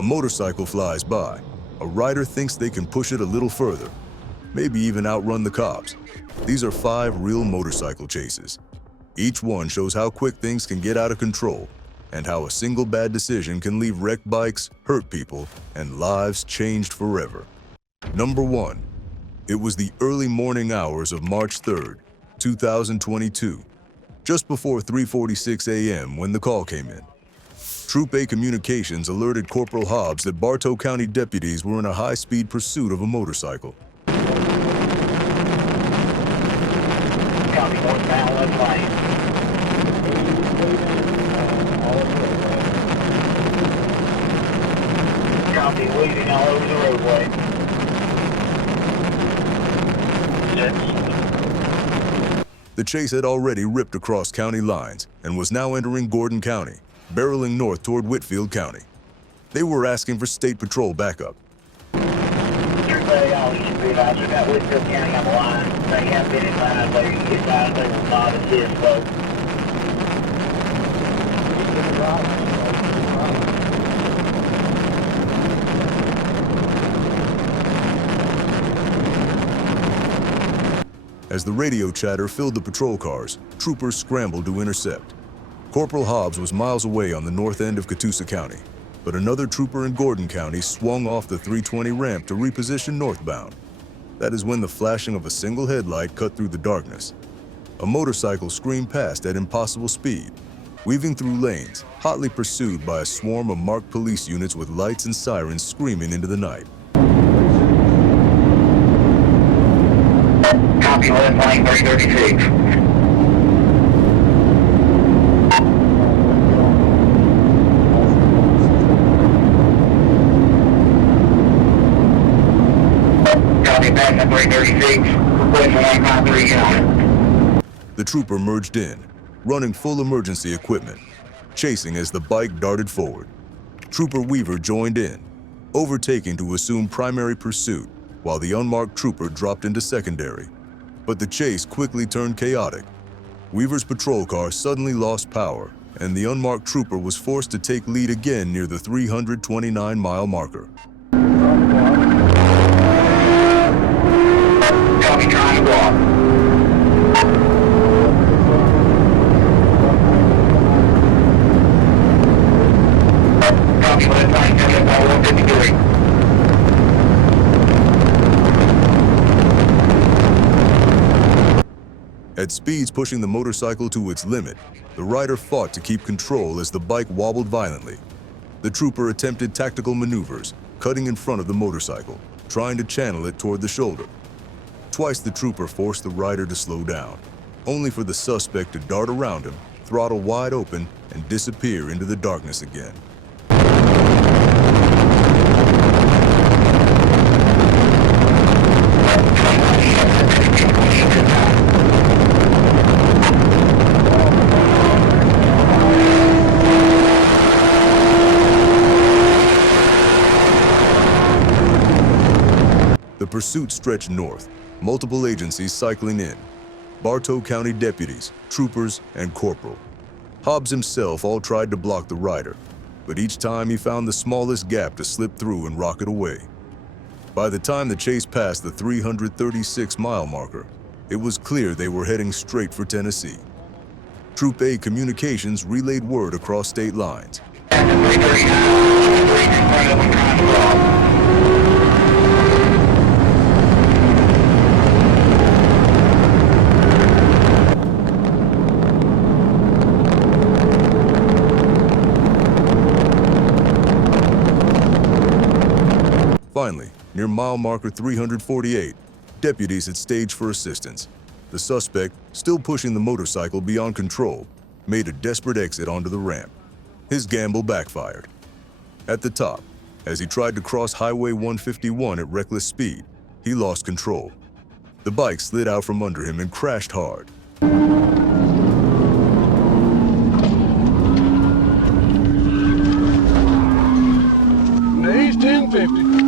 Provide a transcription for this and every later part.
A motorcycle flies by. A rider thinks they can push it a little further, maybe even outrun the cops. These are 5 real motorcycle chases. Each one shows how quick things can get out of control and how a single bad decision can leave wrecked bikes, hurt people, and lives changed forever. Number 1. It was the early morning hours of March 3rd, 2022, just before 3:46 a.m. when the call came in. Troop A Communications alerted Corporal Hobbs that Bartow County deputies were in a high-speed pursuit of a motorcycle. Copy, northbound, left lane. Copy, weaving all over the roadway. The chase had already ripped across county lines and was now entering Gordon County, barreling north toward Whitfield County. They were asking for state patrol backup. Troop A, all you should be advised, we've got Whitfield County on the line. They have been in line out there. You get by, they will not assist, folks. As the radio chatter filled the patrol cars, troopers scrambled to intercept. Corporal Hobbs was miles away on the north end of Catoosa County, but another trooper in Gordon County swung off the 320 ramp to reposition northbound. That is when the flashing of a single headlight cut through the darkness. A motorcycle screamed past at impossible speed, weaving through lanes, hotly pursued by a swarm of marked police units with lights and sirens screaming into the night. Copy, left lane, 336. Copy, back at 336. Request 153 unit. The trooper merged in, running full emergency equipment, chasing as the bike darted forward. Trooper Weaver joined in, overtaking to assume primary pursuit, while the unmarked trooper dropped into secondary. But the chase quickly turned chaotic. Weaver's patrol car suddenly lost power, and the unmarked trooper was forced to take lead again near the 329-mile marker. Copy, trying to block. Copy, left lane, coming up by 153. At speeds pushing the motorcycle to its limit, the rider fought to keep control as the bike wobbled violently. The trooper attempted tactical maneuvers, cutting in front of the motorcycle, trying to channel it toward the shoulder. Twice the trooper forced the rider to slow down, only for the suspect to dart around him, throttle wide open, and disappear into the darkness again. The pursuit stretched north, multiple agencies cycling in. Bartow County deputies, troopers, and corporal. Hobbs himself all tried to block the rider, but each time he found the smallest gap to slip through and rocket away. By the time the chase passed the 336-mile marker, it was clear they were heading straight for Tennessee. Troop A Communications relayed word across state lines. Finally, near mile marker 348, deputies had staged for assistance. The suspect, still pushing the motorcycle beyond control, made a desperate exit onto the ramp. His gamble backfired. At the top, as he tried to cross Highway 151 at reckless speed, he lost control. The bike slid out from under him and crashed hard. He's 1050.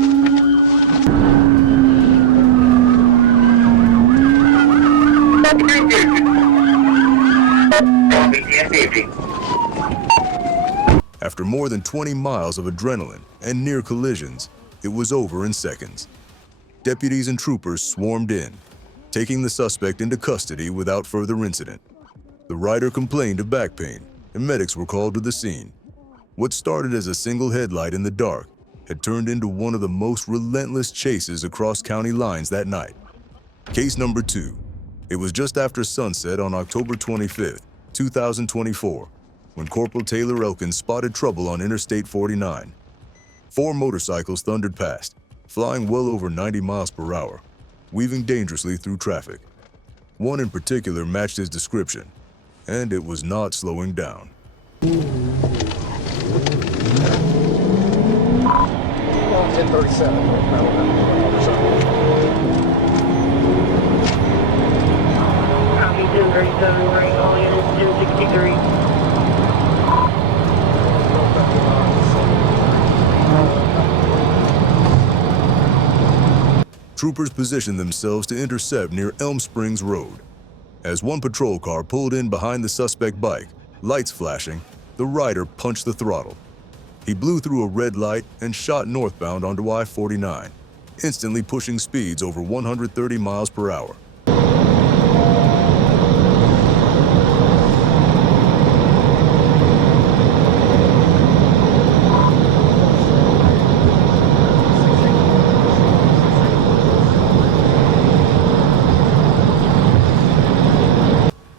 After After more than 20 miles of adrenaline and near collisions, it was over in seconds. Deputies and troopers swarmed in, taking the suspect into custody without further incident. The rider complained of back pain, and medics were called to the scene. What started as a single headlight in the dark had turned into one of the most relentless chases across county lines that night. Case number 2. It was just after sunset on October 25th, 2024, when Corporal Taylor Elkins spotted trouble on Interstate 49. 4 motorcycles thundered past, flying well over 90 miles per hour, weaving dangerously through traffic. One in particular matched his description, and it was not slowing down. 1037, ring all units 1063. Troopers positioned themselves to intercept near Elm Springs Road. As one patrol car pulled in behind the suspect bike, lights flashing, the rider punched the throttle. He blew through a red light and shot northbound onto I-49, instantly pushing speeds over 130 miles per hour.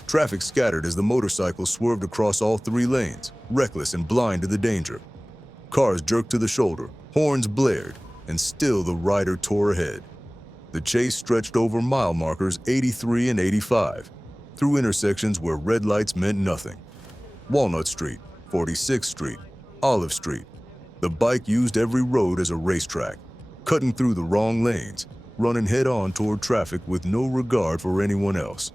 Traffic scattered as the motorcycle swerved across all 3 lanes, reckless and blind to the danger. Cars jerked to the shoulder, horns blared, and still the rider tore ahead. The chase stretched over mile markers 83 and 85, through intersections where red lights meant nothing. Walnut Street, 46th Street, Olive Street. The bike used every road as a racetrack, cutting through the wrong lanes, running head-on toward traffic with no regard for anyone else.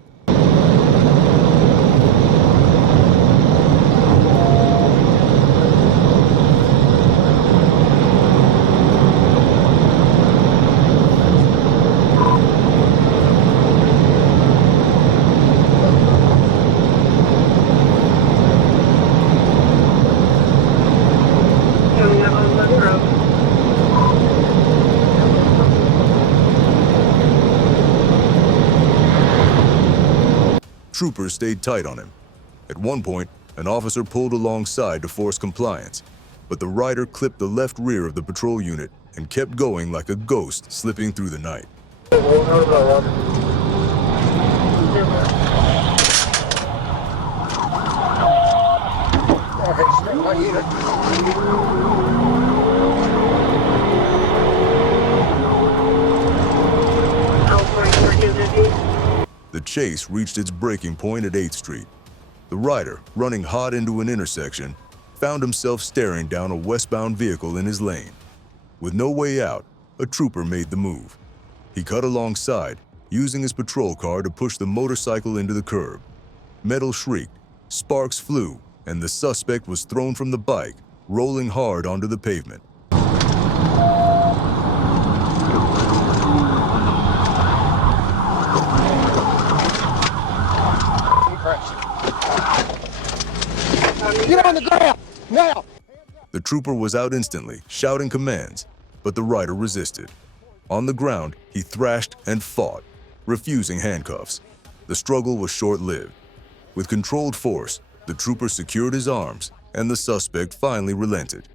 Troopers stayed tight on him. At one point, an officer pulled alongside to force compliance, but the rider clipped the left rear of the patrol unit and kept going like a ghost slipping through the night. The chase reached its breaking point at 8th Street. The rider, running hot into an intersection, found himself staring down a westbound vehicle in his lane. With no way out, a trooper made the move. He cut alongside, using his patrol car to push the motorcycle into the curb. Metal shrieked, sparks flew, and the suspect was thrown from the bike, rolling hard onto the pavement. Get on the ground, now! The trooper was out instantly, shouting commands, but the rider resisted. On the ground, he thrashed and fought, refusing handcuffs. The struggle was short-lived. With controlled force, the trooper secured his arms, and the suspect finally relented.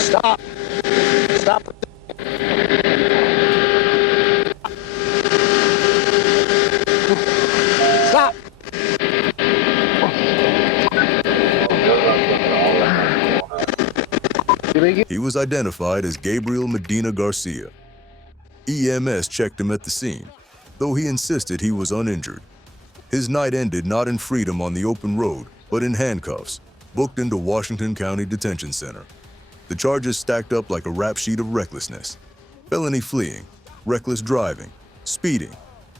Stop! Stop! Stop! He was identified as Gabriel Medina Garcia. EMS checked him at the scene, though he insisted he was uninjured. His night ended not in freedom on the open road, but in handcuffs, booked into Washington County Detention Center. The charges stacked up like a rap sheet of recklessness: felony fleeing, reckless driving, speeding,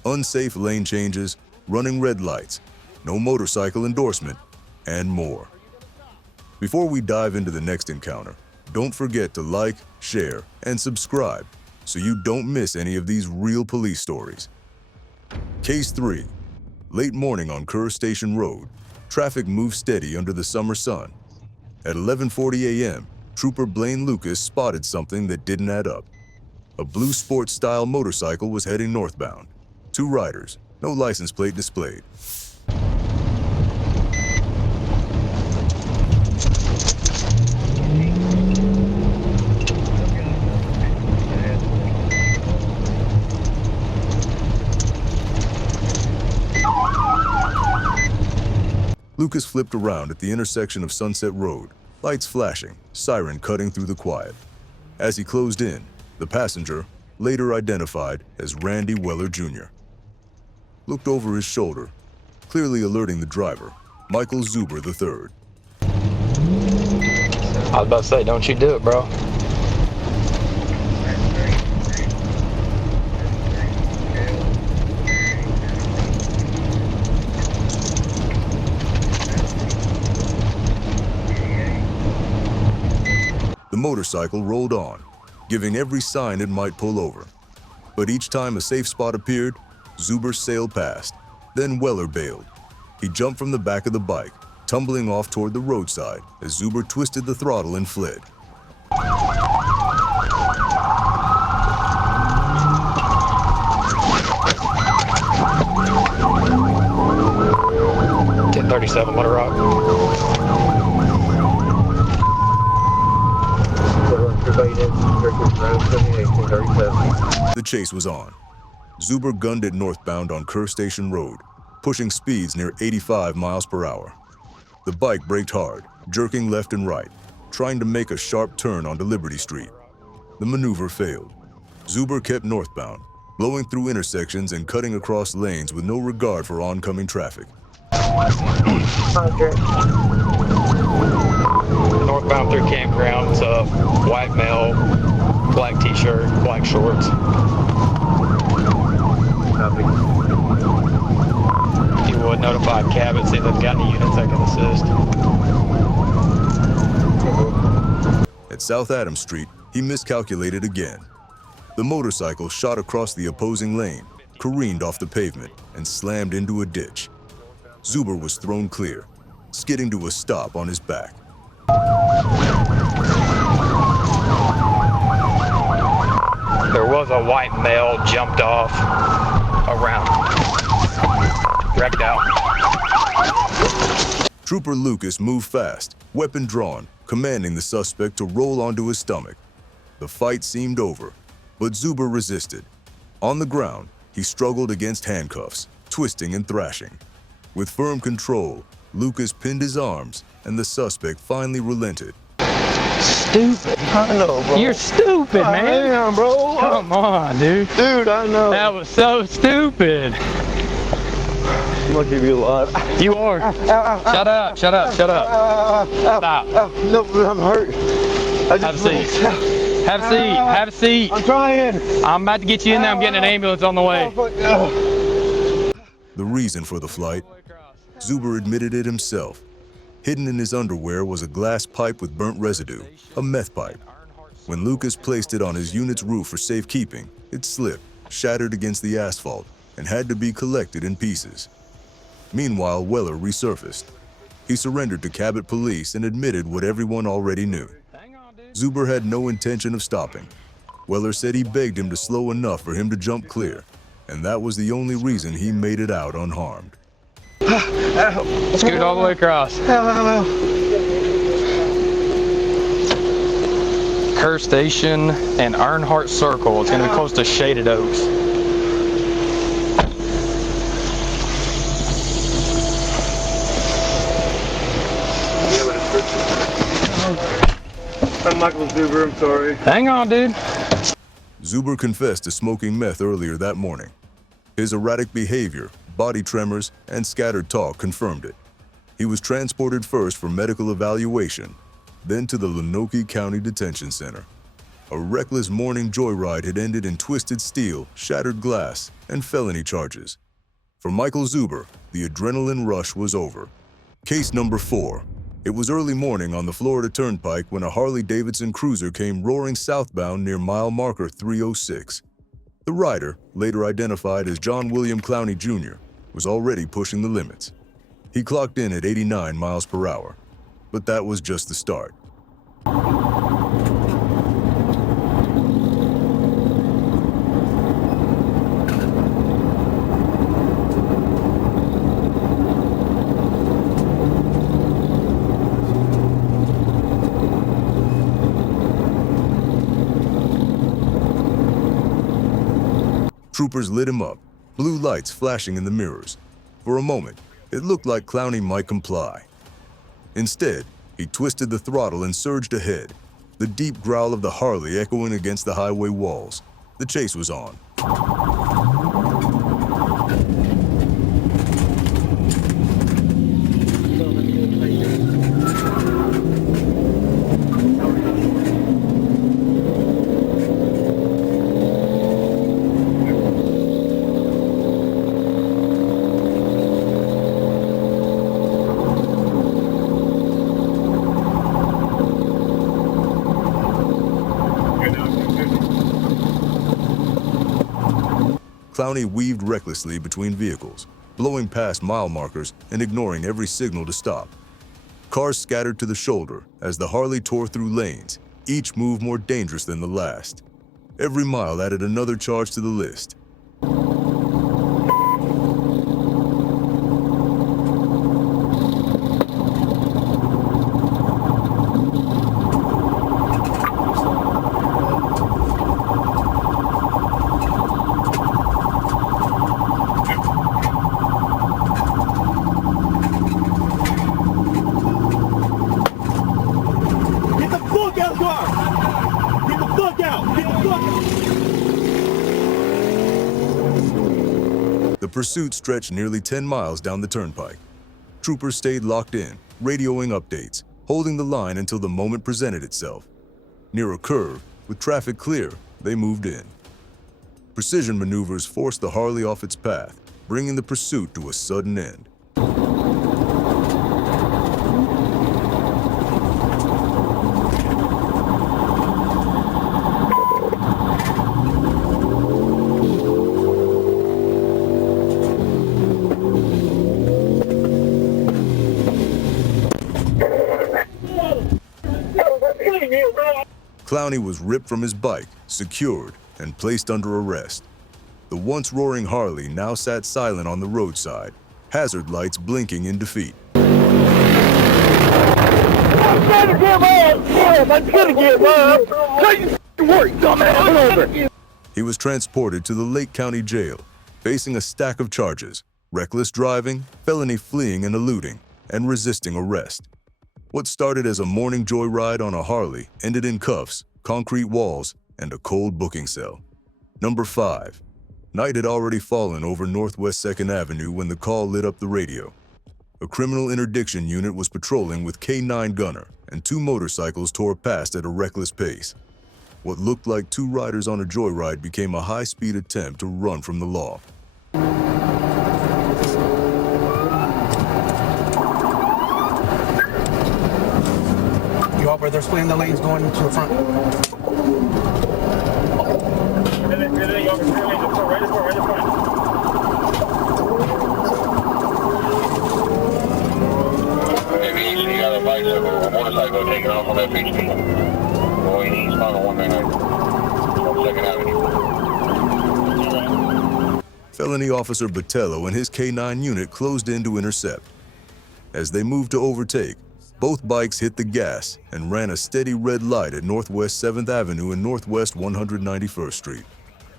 unsafe lane changes, running red lights, no motorcycle endorsement, and more. Before we dive into the next encounter, don't forget to like, share, and subscribe so you don't miss any of these real police stories. Case 3. Late morning on Kerr Station Road. Traffic moved steady under the summer sun. At 11:40 a.m., Trooper Blaine Lucas spotted something that didn't add up. A blue sports-style motorcycle was heading northbound. 2 riders, no license plate displayed. Lucas flipped around at the intersection of Sunset Road, lights flashing, siren cutting through the quiet. As he closed in, the passenger, later identified as Randy Weller Jr., looked over his shoulder, clearly alerting the driver, Michael Zuber III. I was about to say, don't you do it, bro. The motorcycle rolled on, giving every sign it might pull over. But each time a safe spot appeared, Zuber sailed past. Then Weller bailed. He jumped from the back of the bike, tumbling off toward the roadside as Zuber twisted the throttle and fled. 1037, let her rock. The chase was on. Zuber gunned it northbound on Kerr Station Road, pushing speeds near 85 miles per hour. The bike braked hard, jerking left and right, trying to make a sharp turn onto Liberty Street. The maneuver failed. Zuber kept northbound, blowing through intersections and cutting across lanes with no regard for oncoming traffic. Northbound through campground, it's a white male, black t-shirt, black shorts. If you would notify Cabot, see if they've got any units that can assist. At South Adams Street, he miscalculated again. The motorcycle shot across the opposing lane, careened off the pavement, and slammed into a ditch. Zuber was thrown clear, skidding to a stop on his back. There was a white male jumped off around, wrecked out. Trooper Lucas moved fast, weapon drawn, commanding the suspect to roll onto his stomach. The fight seemed over, but Zuber resisted. On the ground, he struggled against handcuffs, twisting and thrashing. With firm control, Lucas pinned his arms, and the suspect finally relented. Stupid. I know, bro. You're stupid, man. I am, bro. Come on, dude. Dude, I know. That was so stupid. I'm gonna give you a lot. You are. Shut up, shut up, shut up. Stop. No, I'm hurt. Have a seat. Have a seat. Have a seat. I'm trying. I'm about to get you in there. I'm getting an ambulance on the way. The reason for the flight? Zuber admitted it himself. Hidden in his underwear was a glass pipe with burnt residue, a meth pipe. When Lucas placed it on his unit's roof for safekeeping, it slipped, shattered against the asphalt, and had to be collected in pieces. Meanwhile, Weller resurfaced. He surrendered to Cabot police and admitted what everyone already knew. Zuber had no intention of stopping. Weller said he begged him to slow enough for him to jump clear, and that was the only reason he made it out unharmed. Scoot all the way across. Kerr Station and Earnhardt Circle. It's going to be close to Shaded Oaks. I'm Michael Zuber, I'm sorry. Hang on, dude. Zuber confessed to smoking meth earlier that morning. His erratic behavior, body tremors, and scattered talk confirmed it. He was transported first for medical evaluation, then to the Lenoke County Detention Center. A reckless morning joyride had ended in twisted steel, shattered glass, and felony charges. For Michael Zuber, the adrenaline rush was over. Case number 4. It was early morning on the Florida Turnpike when a Harley-Davidson cruiser came roaring southbound near mile marker 306. The rider, later identified as John William Clowney Jr., was already pushing the limits. He clocked in at 89 miles per hour, but that was just the start. Troopers lit him up, blue lights flashing in the mirrors. For a moment, it looked like Clowney might comply. Instead, he twisted the throttle and surged ahead, the deep growl of the Harley echoing against the highway walls. The chase was on. Clowney weaved recklessly between vehicles, blowing past mile markers and ignoring every signal to stop. Cars scattered to the shoulder as the Harley tore through lanes, each move more dangerous than the last. Every mile added another charge to the list. The pursuit stretched nearly 10 miles down the turnpike. Troopers stayed locked in, radioing updates, holding the line until the moment presented itself. Near a curve, with traffic clear, they moved in. Precision maneuvers forced the Harley off its path, bringing the pursuit to a sudden end. Clowney was ripped from his bike, secured, and placed under arrest. The once roaring Harley now sat silent on the roadside, hazard lights blinking in defeat. I'm trying to get up! I'm trying to get up! How you work, dumbass? Come over! He was transported to the Lake County Jail, facing a stack of charges: reckless driving, felony fleeing and eluding, and resisting arrest. What started as a morning joyride on a Harley ended in cuffs, concrete walls, and a cold booking cell. Number 5. Night had already fallen over Northwest 2nd Avenue when the call lit up the radio. A criminal interdiction unit was patrolling with K9 gunner, and 2 motorcycles tore past at a reckless pace. What looked like 2 riders on a joyride became a high-speed attempt to run from the law. Where they're splitting the lanes going to the front. Maybe you see a bicycle or a motorcycle taking off on that beach. Boy, he's not on 2nd Avenue. Felony Officer Botello and his K9 unit closed in to intercept. As they moved to overtake, both bikes hit the gas and ran a steady red light at Northwest 7th Avenue and Northwest 191st Street.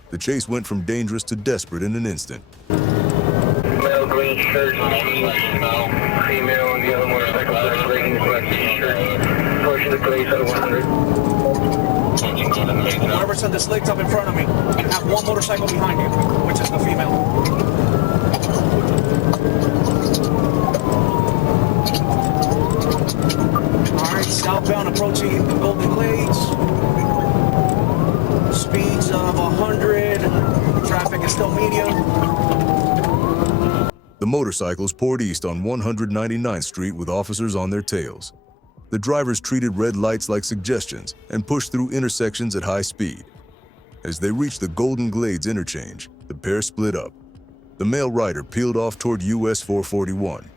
The chase went from dangerous to desperate in an instant. Male green shirt, female on the other motorcycle, green t-shirt, pushing the place out of 100. Whoever sent this legs up in front of me, and have one motorcycle behind you, which is the female. Southbound approaching the Golden Glades. Speeds of 100. Traffic is still medium. The motorcycles poured east on 199th Street with officers on their tails. The drivers treated red lights like suggestions and pushed through intersections at high speed. As they reached the Golden Glades interchange, the pair split up. The male rider peeled off toward US 441.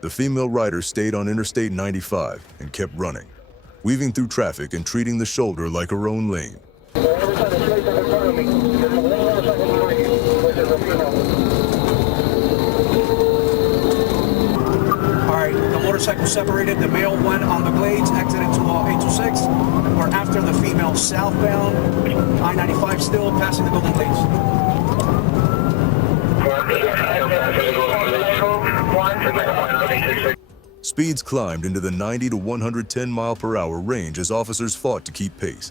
The female rider stayed on Interstate 95 and kept running, weaving through traffic and treating the shoulder like her own lane. Alright, the motorcycle separated. The male went on the blades, exited to 826. We're after the female southbound, I-95 still, passing the Golden Blades. Speeds climbed into the 90 to 110 mile per hour range as officers fought to keep pace.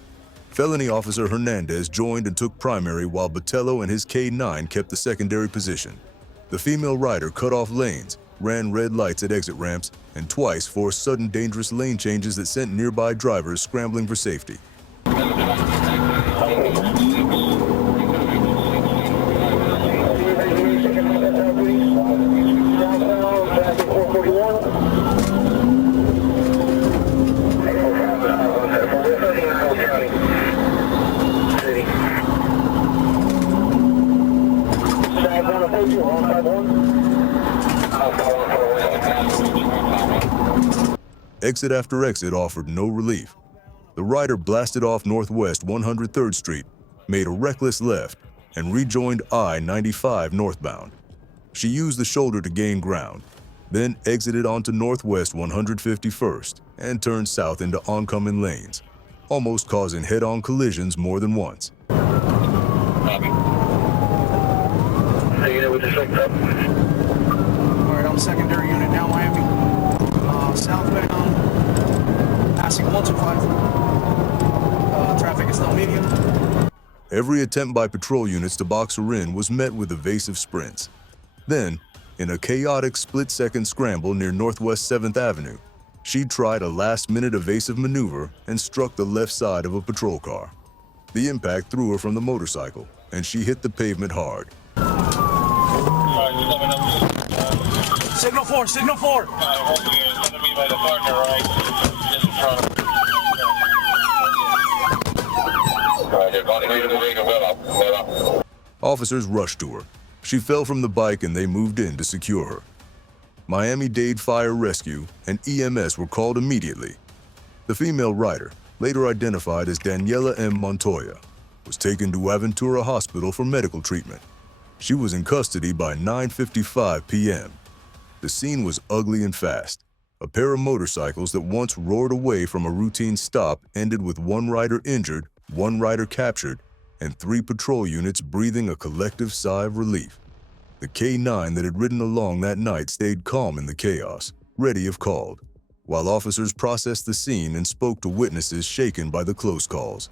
Felony Officer Hernandez joined and took primary while Botello and his K9 kept the secondary position. The female rider cut off lanes, ran red lights at exit ramps, and twice forced sudden dangerous lane changes that sent nearby drivers scrambling for safety. Exit after exit offered no relief. The rider blasted off Northwest 103rd Street, made a reckless left, and rejoined I-95 northbound. She used the shoulder to gain ground, then exited onto Northwest 151st and turned south into oncoming lanes, almost causing head-on collisions more than once. Alright, I'm secondary unit now, Miami. Southbound, passing 125. Traffic is now medium. Every attempt by patrol units to box her in was met with evasive sprints. Then, in a chaotic split-second scramble near Northwest 7th Avenue, she tried a last-minute evasive maneuver and struck the left side of a patrol car. The impact threw her from the motorcycle, and she hit the pavement hard. Signal 4, signal 4! Officers rushed to her. She fell from the bike and they moved in to secure her. Miami-Dade Fire Rescue and EMS were called immediately. The female rider, later identified as Daniela M. Montoya, was taken to Aventura Hospital for medical treatment. She was in custody by 9:55 p.m. The scene was ugly and fast. A pair of motorcycles that once roared away from a routine stop ended with one rider injured, one rider captured, and 3 patrol units breathing a collective sigh of relief. The K9 that had ridden along that night stayed calm in the chaos, ready if called, while officers processed the scene and spoke to witnesses shaken by the close calls.